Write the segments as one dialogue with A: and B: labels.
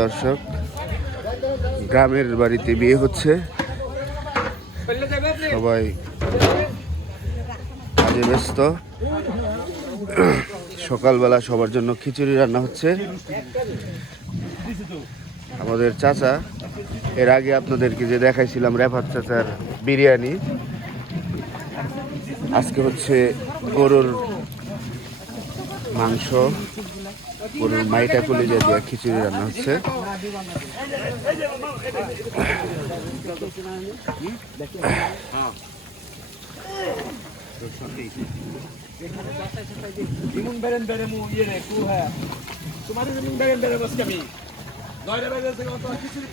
A: দর্শক, গ্রামের বাড়িতে বিয়ে হচ্ছে। সবাই কাজে ব্যস্ত। সকালবেলা সবার জন্য খিচুড়ি রান্না হচ্ছে। আমাদের চাচা, এর আগে আপনাদেরকে যে দেখাইছিলাম রেফাত চাচার বিরিয়ানি, আজকে হচ্ছে গরুর মাংস। গরুর মাইটা কলিজা দিয়ে খিচুড়ি রান্না হচ্ছে
B: খিচুড়ি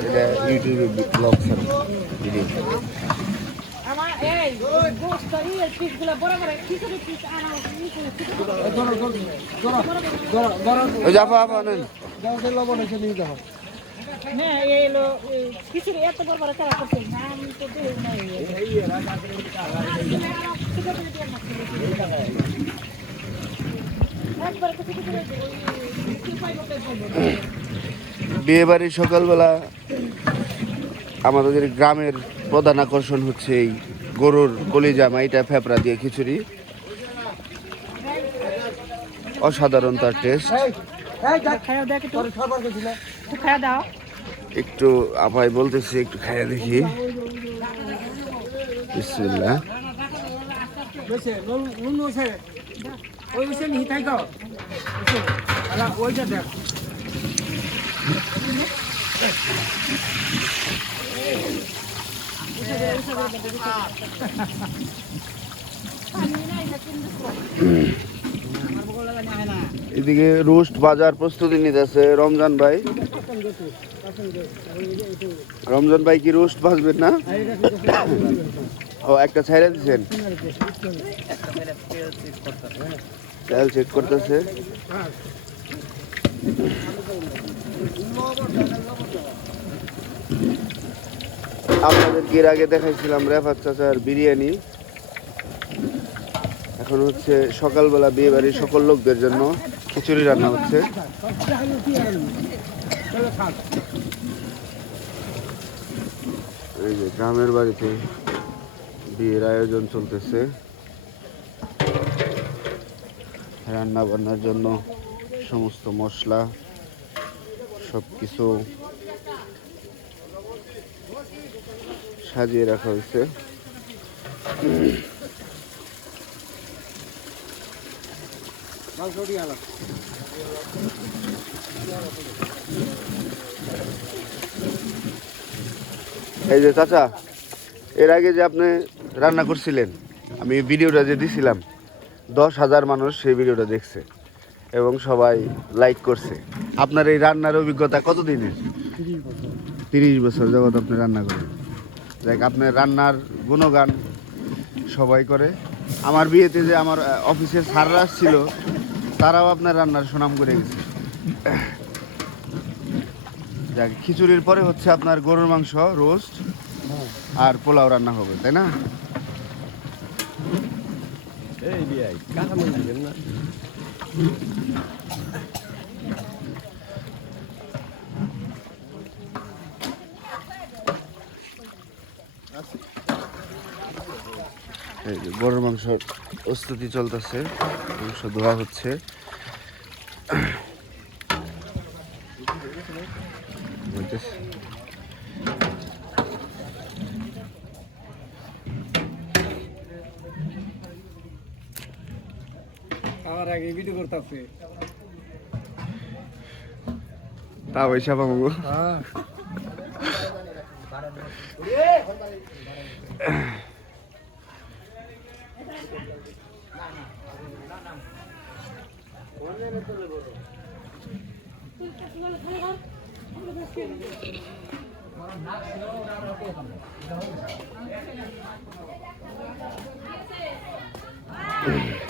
A: এটা ইউটিউবে ব্লগ ভিডিও
C: আমার এই গোস্ত ইয়ে পিসগুলো বড় বড় খিচুড়ি পিস আনা
A: ওই জাফা আপা নেন
C: হ্যাঁ এই হলো এই খিচুড়ি এত বড় বড় চারা করছে। নাম তো দেই নাই একবার কিছু কিছু
A: বিয়ে বাড়ির সকালবেলা আমাদের গ্রামের প্রধান আকর্ষণ হচ্ছে এই গরুর কলিজা মাইটা ফেপড়া দিয়ে খিচুড়ি। অসাধারণ তার টেস্ট
C: খাওয়া দাও। একটু
A: আপাই বলতেছি একটু খাইয়া দেখ। এদিকে রোস্ট বাজার প্রস্তুতি নিতেছে রমজান ভাই। রমজান ভাই কি রোস্ট ভাজবেন না? ও, একটা ছাইরা দিচ্ছেন তেল চেক করতেছে। আপনাদেরকে এর আগে দেখাইছিলাম রেফাত চাচার বিরিয়ানি। এখন হচ্ছে সকালবেলা বিয়ে বাড়ির সকল লোকদের জন্য খিচুড়ি রান্না হচ্ছে। এই যে গ্রামের বাড়িতে বিয়ের আয়োজন চলতেছে। রান্না বান্নার জন্য সমস্ত মশলা সব কিছু সাজিয়ে রাখা হয়েছে। এই যে চাচা, এর আগে যে আপনি রান্না করছিলেন, আমি ভিডিওটা যে দিছিলাম, দশ হাজার মানুষ সেই ভিডিওটা দেখছে এবং সবাই লাইক করছে। আপনার এই রান্নার অভিজ্ঞতা কতদিনের? তিরিশ বছর যাবত আপনি রান্না করেন। দেখ আপনার রান্নার গুণগান সবাই করে। আমার বিয়েতে যে আমার অফিসের স্যাররা ছিল তারাও আপনার রান্নার সুনাম করে গেছে। যাক খিচুড়ির পরে হচ্ছে আপনার গরুর মাংস রোস্ট আর পোলাও রান্না হবে তাই না?
B: এই
A: যে গরুর মাংস প্রস্তুতি চলতেছে মাংস ধোয়া হচ্ছে। হইতেছে।
B: আমার আগে ভিডিও করতেছে
A: তা পয়সা পাবো।
B: হ্যাঁ।
C: Thank
B: আর বাবা, কাগজ